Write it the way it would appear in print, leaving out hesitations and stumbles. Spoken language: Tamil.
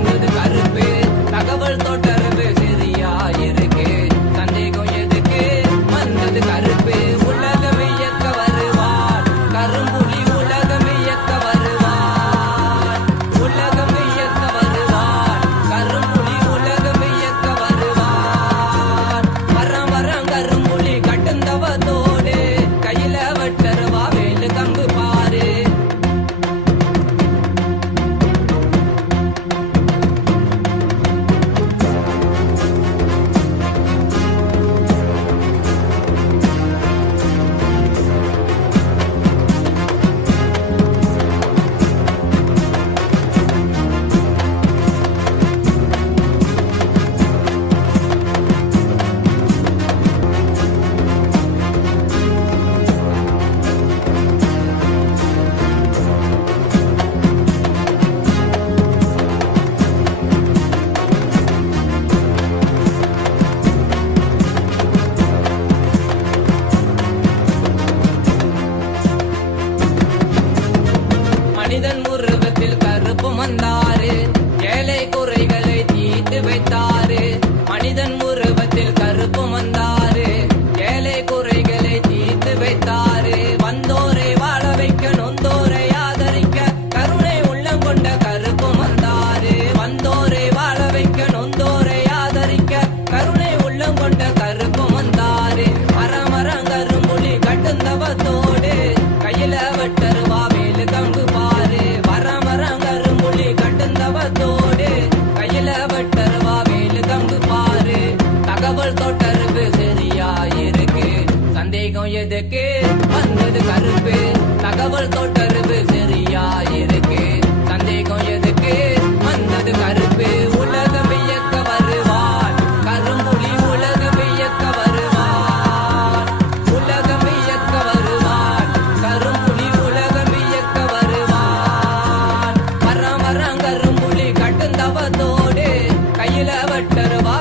வந்தது கருப்பு தகவல் தொடர்பு சரியா இருக்கு சந்தேகம் எதுக்கு வந்தது கருப்பு உலகம் இயக்க வருவார் கரும்புலி உலகம் இயக்க வருவார் உலகம் இயக்க வருவார் கரும்புலி உலகம் இயக்க வருவார் வரம் வரம் கரும்புலி கட்டுந்தவத்தோடு கையில வட்டருவா வேலு கம்பு பாரு மனிதன் உருவத்தில் கருப்பு வந்தாரு ஏழை குறைகளை தீர்த்து வைத்தாரு மனிதன் உருவத்தில் கருப்பு வந்தாரு ஏழை குறைகளை தீர்த்து வைத்தாரு வந்தோரை வாழ வைக்க நொந்தோரை ஆதரிக்க கருணை உள்ளம் கொண்ட கருப்பு வந்தாரு வந்தோரை வாழ வைக்க நொந்தோரை ஆதரிக்க கருணை உள்ளம் கொண்ட கருப்பு வந்தாரு மரம் மரம் கரும்புலி கட்டுந்தவத்தோடு கையில வட்டருவா வேலு கம்பு பாரு வரம் வரம் கரும்புலி கட்டுந்தவத்தோடு கையில வட்டருவா வேலு கம்பு பாரு தகவல் தொடர்பு சரியா இருக்கு சந்தேகம் எதுக்கு வந்தது கருப்பு தகவல் தொடர்பு சரியா இருக்கு சந்தேகம் எதுக்கு வந்தது கருப்பு உலகம் இயக்க வருவார் கரும்புலி உலகம் இயக்க வருவார் உலகம் இயக்க வருவார் கரும்புலி உலகம் இயக்க வருவார் வரம் வரம் கரும்புலி கட்டுந்தவத்தோடு கையில வட்டருவா